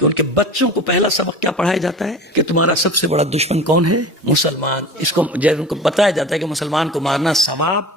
کہ ان کے بچوں کو پہلا سبق کیا پڑھایا جاتا ہے کہ تمہارا سب سے بڑا دشمن کون ہے؟ مسلمان. اس کو جب ان کو بتایا جاتا ہے کہ مسلمان کو مارنا ثواب،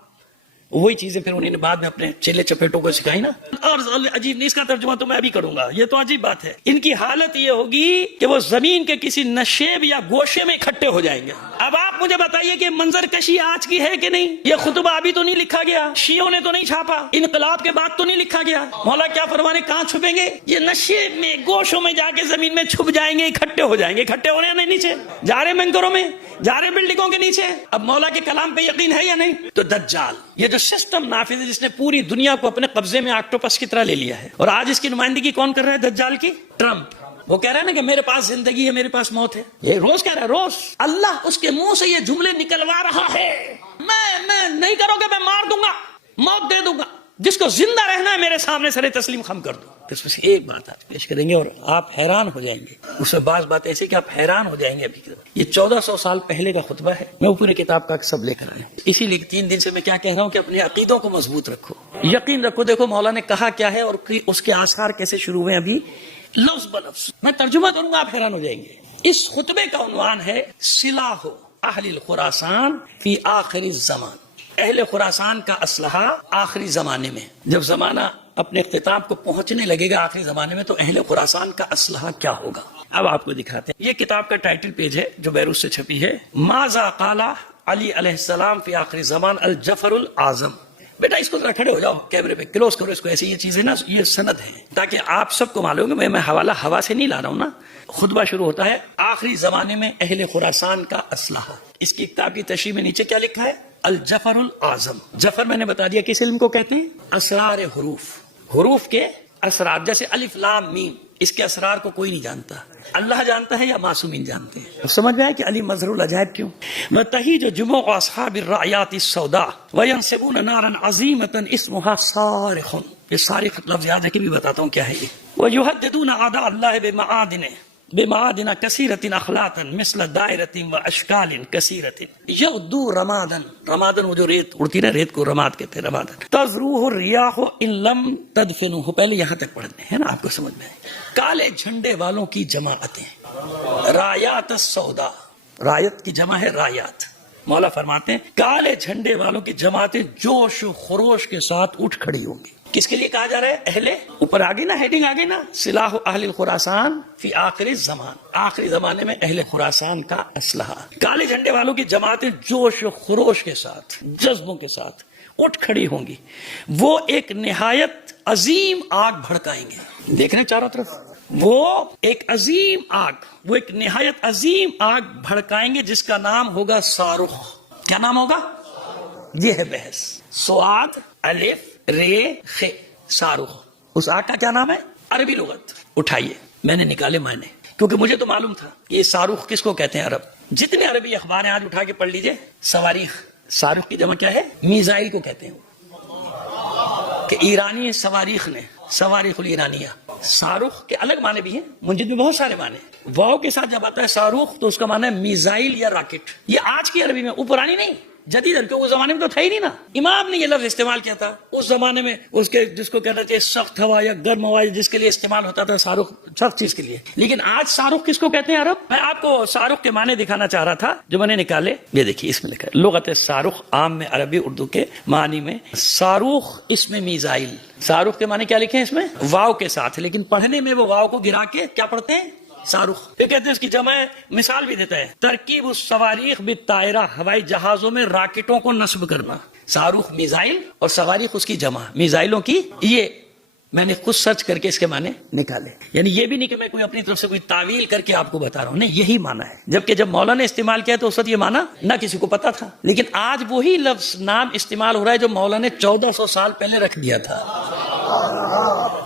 وہی چیزیں پھر انہوں نے بعد میں اپنے چیلے چپیٹوں کو سکھائی نا. اور عجیب نہیں، اس کا ترجمہ تو میں بھی کروں گا، یہ تو عجیب بات ہے. ان کی حالت یہ ہوگی کہ وہ زمین کے کسی نشیب یا گوشے میں اکٹھے ہو جائیں گے. اب آپ مجھے بتائیے کہ منظر کشی آج کی ہے کہ نہیں؟ یہ خطبہ ابھی تو نہیں لکھا گیا، شیعوں نے تو نہیں چھاپا، انقلاب کے بعد تو نہیں لکھا گیا. مولا کیا فرمانے کہاں چھپیں گے؟ یہ نشیب میں گوشوں میں جا کے زمین میں چھپ جائیں گے، اکٹھے ہو جائیں گے. اکٹھے ہونے نہیں نیچے جا رہے بنکروں میں، جا رہے بلڈنگوں کے نیچے. اب مولا کے کلام پہ یقین ہے یا نہیں؟ تو دجال یہ جو سسٹم نافذ ہے جس نے پوری دنیا کو اپنے قبضے میں آکٹوپس کی طرح لے لیا ہے، اور آج اس کی نمائندگی کون کر رہا ہے دجال کی؟ ٹرمپ. وہ کہہ رہا ہے نا کہ میرے پاس زندگی ہے، میرے پاس موت ہے. یہ روز کہہ رہا ہے، روز اللہ اس کے منہ سے یہ جملے نکلوا رہا ہے. میں نہیں کرو گے، میں مار دوں گا، موت دے دوں گا. جس کو زندہ رہنا ہے میرے سامنے سر تسلیم خم کر دو. اس میں سے ایک بات آپ پیش کریں گے اور آپ حیران ہو جائیں گے. اس میں بعض بات ایسی کہ آپ حیران ہو جائیں گے. ابھی یہ 1400 سال پہلے کا خطبہ ہے، میں پوری کتاب کا سب لے کر آیا. اسی لیے 3 دن سے میں کیا کہہ رہا ہوں کہ اپنے عقیدوں کو مضبوط رکھو، یقین رکھو. دیکھو مولا نے کہا کیا ہے اور اس کے آثار کیسے شروع ہوئے ابھی لفظ بلفظ. میں ترجمہ کروں گا، آپ حیران ہو جائیں گے. اس خطبے کا عنوان ہے سلاح اہل خراسان فی آخر الزمان. اہل خراسان کا اسلحہ آخری زمانے میں. جب زمانہ اپنے اختتام کو پہنچنے لگے گا آخری زمانے میں، تو اہل خراسان کا اسلحہ کیا ہوگا. اب آپ کو دکھاتے ہیں. یہ کتاب کا ٹائٹل پیج ہے جو بیروت سے چھپی ہے، ماذا قال علی علیہ السلام فی آخری زمان الجفر الاعظم. بیٹا اس کو ذرا کھڑے ہو جاؤ، کیمرے پہ کلوز کرو اس کو. ایسی یہ چیزیں نا، یہ سند ہے تاکہ آپ سب کو معلوم ہے. میں حوالہ ہوا سے نہیں لا رہا ہوں نا. خطبہ شروع ہوتا ہے آخری زمانے میں اہل خراسان کا اسلحہ. اس کی کتاب کی تشریح میں نیچے کیا لکھا ہے؟ الجفر الاعظم. جفر میں نے بتا دیا کس علم کو کہتے ہیں؟ اسرار حروف. حروف کے اسرار، جیسے الف لام میم، اس کے اسرار کو کوئی نہیں جانتا. اللہ جانتا ہے یا معصومین جانتے ہیں؟ سمجھ میں آئے کہ علی مظہر العجائب کیوں؟ وتہیج جموع اصحاب الرایات السوداء وینصبون نارا عظیمۃ اسمها صارخ. یہ صارخ لفظ یاد ہے کہ بھی بتاتا ہوں کیا ہے یہ. ویہددون اعداء اللہ بمعادن کثیرۃ اخلاقا مثل دائرۃ واشکال کثیرۃ یغدو رمادا. رمادن وہ جو ریت اڑتی نا، ریت کو رماد کہتے ہیں. رمادن تزروہ الریاح ان لم تدفنوہ. پہلے یہاں تک پڑھنے ہیں نا، آپ کو سمجھ میں آئے. کالے جھنڈے والوں کی جماعتیں، رایات السوداء. رایت کی جمع ہے رایات. مولا فرماتے ہیں کالے جھنڈے والوں کی جماعتیں جوش و خروش کے ساتھ اٹھ کھڑی ہوں گی. کس کے لیے کہا جا رہا ہے؟ اہل اوپر آگے نا، ہیڈنگ آگے نا، سلاح اہل خراسان فی آخر الزمان. آخری زمانے میں اہل خراسان کا اسلحہ. کالے جھنڈے والوں کی جماعتیں جوش و خروش کے ساتھ، جذبوں کے ساتھ اٹھ کھڑی ہوں گی. وہ ایک نہایت عظیم آگ بھڑکائیں گے. دیکھ رہے ہیں چاروں طرف، وہ ایک عظیم آگ، وہ ایک نہایت عظیم آگ بھڑکائیں گے جس کا نام ہوگا صاروخ. کیا نام ہوگا؟ یہ ہے بحث. سواد الف رے خ، صاروخ. اس آگ کا کیا نام ہے؟ عربی لغت. اٹھائیے، میں نے نکالے معنی، کیونکہ مجھے تو معلوم تھا یہ صاروخ کس کو کہتے ہیں. عرب جتنے عربی اخبار ہیں آج اٹھا کے پڑھ لیجئے. صواریخ، صاروخ کی جمع کیا ہے؟ میزائل کو کہتے ہیں. کہ ایرانی صواریخ نے، صواریخ الایرانیہ. صاروخ کے الگ معنی بھی ہیں، منجد میں بہت سارے معنی. واو کے ساتھ جب آتا ہے صاروخ تو اس کا معنی ہے میزائل یا راکٹ. یہ آج کی عربی میں، وہ پرانی نہیں، جدید عربی. اس زمانے میں تو تھا ہی نہیں نا. امام نے یہ لفظ استعمال کیا تھا اس زمانے میں، اس کے جس کو کہنا چاہیے سخت ہوا یا گرم ہوا، جس کے لیے استعمال ہوتا تھا صاروخ، سخت چیز کے لیے. لیکن آج صاروخ کس کو کہتے ہیں عرب؟ میں آپ کو صاروخ کے معنی دکھانا چاہ رہا تھا جو میں نے نکالے. یہ دیکھیے اس میں لکھا ہے لغت صاروخ عام میں عربی اردو کے معنی میں. صاروخ اس میں میزائل. صاروخ کے معنی کیا لکھے ہیں اس میں؟ واو کے ساتھ، لیکن پڑھنے میں وہ واو کو گرا کے کیا پڑھتے ہیں؟ صاروخ. یہ کہتے ہیں اس کی جمع ہے، مثال بھی دیتا ہے، ترکیب الصواریخ بالطائرہ، ہوائی جہازوں میں راکٹوں کو نصب کرنا. صاروخ میزائل اور صواریخ اس کی جمع، میزائلوں کی. یہ میں نے خود سرچ کر کے اس کے معنی نکالے. یعنی یہ بھی نہیں کہ میں کوئی اپنی طرف سے کوئی تعویل کر کے آپ کو بتا رہا ہوں، نہیں، یہی معنی ہے. جبکہ جب مولا نے استعمال کیا تو اس وقت یہ معنی نہ کسی کو پتا تھا. لیکن آج وہی لفظ نام استعمال ہو رہا ہے جو مولا نے 1400 سال پہلے رکھ دیا تھا.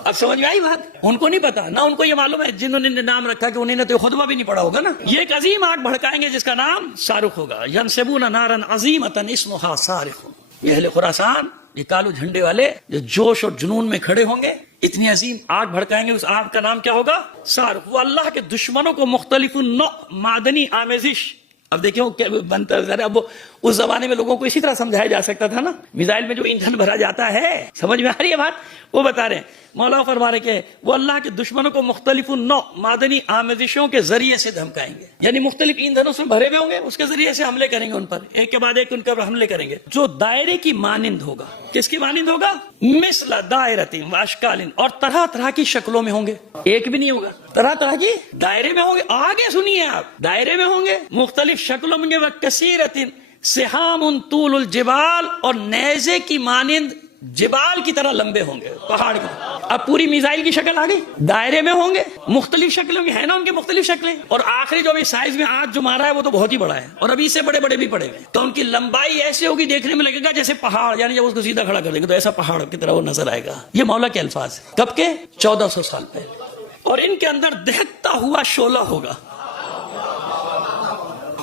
اب سمجھ میں آئی بات؟ ان کو نہیں پتا، نہ ان کو یہ معلوم ہے جنہوں نے نام رکھا کہ انہوں نے تو خطبہ بھی نہیں پڑھا ہوگا نا. یہ ایک عظیم آگ بھڑکائیں گے جس کا نام صاروخ ہوگا. ینصبون نارا عظیمۃ اسمها صارخ. یہ اہل خراسان، یہ کالو جھنڈے والے جو جوش اور جنون میں کھڑے ہوں گے، اتنی عظیم آگ بھڑکائیں گے. اس آگ کا نام کیا ہوگا؟ صاروخ. وہ اللہ کے دشمنوں کو مختلف نوع معدنی آمیزش. اب دیکھیں بنتا ہے. اب اس زمانے میں لوگوں کو اسی طرح سمجھایا جا سکتا تھا نا. میزائل میں جو ایندھن بھرا جاتا ہے، سمجھ میں آ رہی ہے بات؟ وہ بتا رہے ہیں مولا فرما رہے کہ وہ اللہ کے دشمنوں کو مختلف نوع معدنی آمیزشوں کے ذریعے سے دھمکائیں گے، یعنی مختلف ایندھنوں سے بھرے ہوئے ہوں گے، اس کے ذریعے سے حملے کریں گے ان پر، ایک کے بعد ایک ان پر حملے کریں گے، جو دائرے کی مانند ہوگا۔ کس کی مانند ہوگا؟ مثل دائرۃ و اشکال، اور طرح طرح کی شکلوں میں ہوں گے، ایک بھی نہیں ہوگا، طرح طرح کی دائرے میں ہوں گے۔ آگے سنیے آپ، دائرے میں ہوں گے، مختلف شکلوں میں ہوں گے، وکثیرۃ سہام طول الجبال، اور نیزے کی مانند جبال کی طرح لمبے ہوں گے، پہاڑ کی طرح۔ اب پوری میزائل کی شکل آ گئی، دائرے میں ہوں گے، مختلف شکلیں ہوں گی، ہے نا ان کے مختلف شکلیں، اور آخری جو ابھی سائز میں آج جو مارا ہے وہ تو بہت ہی بڑا ہے، اور ابھی سے بڑے بڑے بھی پڑے ہوئے، تو ان کی لمبائی ایسے ہوگی دیکھنے میں لگے گا جیسے پہاڑ، یعنی جب اس کو سیدھا کھڑا کر دیں گے تو ایسا پہاڑ کی طرح وہ نظر آئے گا۔ یہ مولا کے الفاظ ہیں، کب کے؟ 1400 سال پہلے۔ اور ان کے اندر دہکتا ہوا شعلہ ہوگا،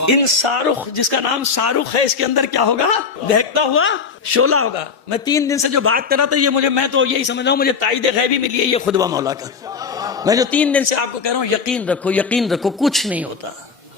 ان صاروخ، جس کا نام صاروخ ہے، اس کے اندر کیا ہوگا؟ دہکتا ہوا شعلہ ہوگا۔ میں 3 دن سے جو بات کر رہا تھا میں تو یہی سمجھ رہا ہوں، مجھے تائید غیبی ملی ہے یہ خطبہ مولا کا۔ میں جو 3 دن سے آپ کو کہہ رہا ہوں، یقین رکھو کچھ نہیں ہوتا،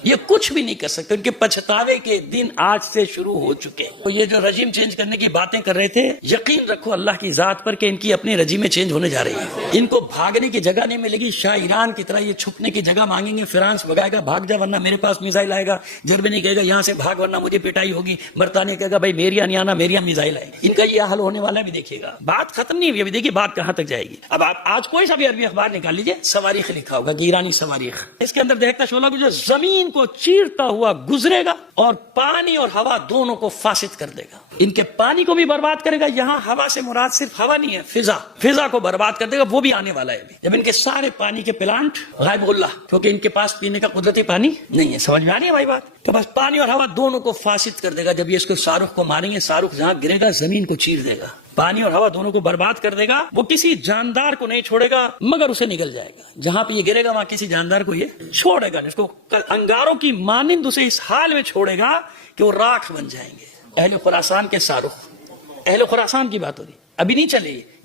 یہ کچھ بھی نہیں کر سکتے، ان کے پچھتاوے کے دن آج سے شروع ہو چکے۔ تو یہ جو رجیم چینج کرنے کی باتیں کر رہے تھے، یقین رکھو اللہ کی ذات پر کہ ان کی اپنی رجیمیں چینج ہونے جا رہی ہیں، ان کو بھاگنے کی جگہ نہیں ملے گی، شاہ ایران کی طرح یہ چھپنے کی جگہ مانگیں گے، فرانس بگائے گا بھاگ جا ورنہ میرے پاس میزائل آئے گا، جرمنی کہے گا یہاں سے بھاگ ورنہ مجھے پٹائی ہوگی، برطانیہ کہے گا بھائی میریا نہیں آنا، میریا میزائل آئے گی۔ ان کا یہ حل ہونے والا ہے، بھی دیکھیے گا، بات ختم نہیں ہوئی ابھی، دیکھیے بات کہاں تک جائے گی۔ اب آپ آج کوئی سا بھی عربی اخبار نکال لیجیے، صواریخ لکھا ہوگا کہ ایرانی صواریخ، اس کے اندر دیکھتا شعلہ جو زمین کو چیرتا ہوا گزرے گا اور پانی اور ہوا دونوں کو فاسد کر دے گا، ان کے پانی کو بھی برباد کرے گا، یہاں ہوا سے مراد صرف ہوا نہیں ہے، فضا کو برباد کر دے گا، وہ بھی آنے والا ہے ابھی، جب ان کے سارے پانی کے پلانٹ غائب ہو اللہ، کیونکہ ان کے پاس پینے کا قدرتی پانی نہیں ہے۔ سمجھ میں آ رہی ہے بھائی بات؟ کہ بس پانی اور ہوا دونوں کو فاسد کر دے گا، جب یہ اس کو صاروخ کو ماریں گے، صاروخ جہاں گرے گا زمین کو چیر دے گا، پانی اور ہوا دونوں کو برباد کر دے گا، وہ کسی جاندار کو نہیں چھوڑے گا مگر اسے نگل جائے گا، جہاں پہ یہ گرے گا وہاں کسی جاندار کو یہ چھوڑے گا، اس کو انگاروں کی مانند اسے اس حال میں چھوڑے گا کہ وہ راکھ بن جائیں گے۔ اہل خراسان کے صاروخ، اہل خراسان کی بات ہو رہی، ابھی نہیں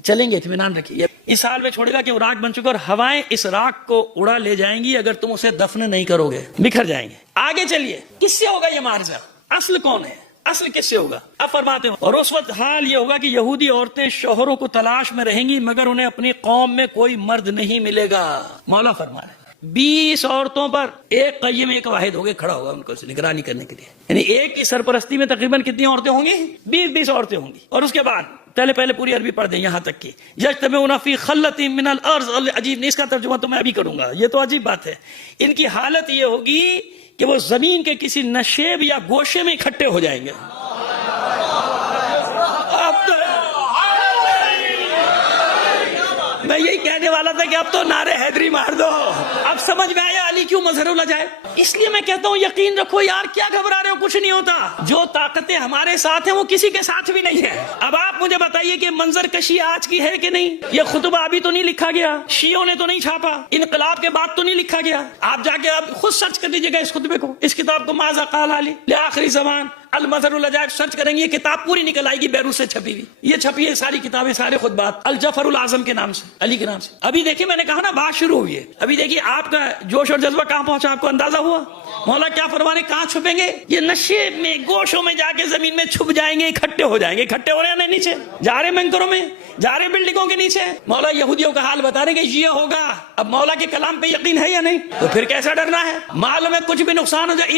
چلیں گے، اطمینان رکھیے، اس حال میں چھوڑے گا کہ وہ راکھ بن چکے، اور ہوائیں اس راکھ کو اڑا لے جائیں گی اگر تم اسے دفن نہیں کرو گے، بکھر جائیں گے۔ آگے چلیے، کس سے ہوگا یہ معرضہ؟ اصل کون ہے؟ اصل کس سے ہوگا؟ اب فرماتے ہیں، اور اس وقت حال یہ ہوگا کہ یہودی عورتیں شوہروں کو تلاش میں رہیں گی مگر انہیں اپنی قوم میں کوئی مرد نہیں ملے گا۔ مولا فرما رہے 20 عورتوں پر ایک قیم ایک واحد ہوگے کھڑا ہوگا ان کو نگرانی کرنے کے لیے، یعنی ایک کی سرپرستی میں تقریباً کتنی عورتیں ہوں گی؟ 20 عورتیں ہوں گی۔ اور اس کے بعد پہلے پوری عربی پڑھ دیں یہاں تک کہ یجتمعون فی خلۃ من الارض، عجیب نہیں، اس کا ترجمہ تو میں ابھی کروں گا، یہ تو عجیب بات ہے۔ ان کی حالت یہ ہوگی کہ وہ زمین کے کسی نشیب یا گوشے میں اکٹھے ہو جائیں گے۔ میں یہی کہنے والا تھا کہ اب تو نعرے حیدری مار دو، اب سمجھ میں آیا علی کیوں مظہر العجائب۔ اس لیے میں کہتا ہوں یقین رکھو یار، کیا گھبرا رہے ہو؟ کچھ نہیں ہوتا، جو طاقتیں ہمارے ساتھ ہیں وہ کسی کے ساتھ بھی نہیں ہے۔ اب آپ مجھے بتائیے کہ منظر کشی آج کی ہے کہ نہیں؟ یہ خطبہ ابھی تو نہیں لکھا گیا، شیعوں نے تو نہیں چھاپا، انقلاب کے بعد تو نہیں لکھا گیا، آپ جا کے آپ خود سرچ کر لیجیے گا اس خطبے کو، اس کتاب کو، ماذا قال علی لآخری زمان المظہر العجائب، سرچ کریں گے یہ کتاب پوری نکل آئے گی بیروت سے چھپی ہوئی، یہ چھپی ہے ساری کتابیں، سارے خطبات الجعفر العظم کے نام سے، علی کے نام سے۔ ابھی دیکھیے میں نے کہا نا بات شروع ہوئی ہے، ابھی دیکھیے آپ کا جوش اور جذبہ کہاں پہنچا، آپ کو اندازہ ہوا؟ مولا کیا فرمانے، کہاں چھپیں گے؟ یہ نشیب میں، گوشوں میں جا کے زمین میں چھپ جائیں گے، اکٹھے ہو جائیں گے، اکٹھے ہو رہے ہیں نیچے، جا رہے بنکروں میں، جا رہے بلڈنگوں کے نیچے۔ مولا یہودیوں کا حال بتا رہے کہ یہ ہوگا، اب مولا کے کلام پہ یقین ہے یا نہیں؟ تو پھر کیسا ڈرنا ہے؟ معلوم ہے کچھ بھی نقصان ہو جائے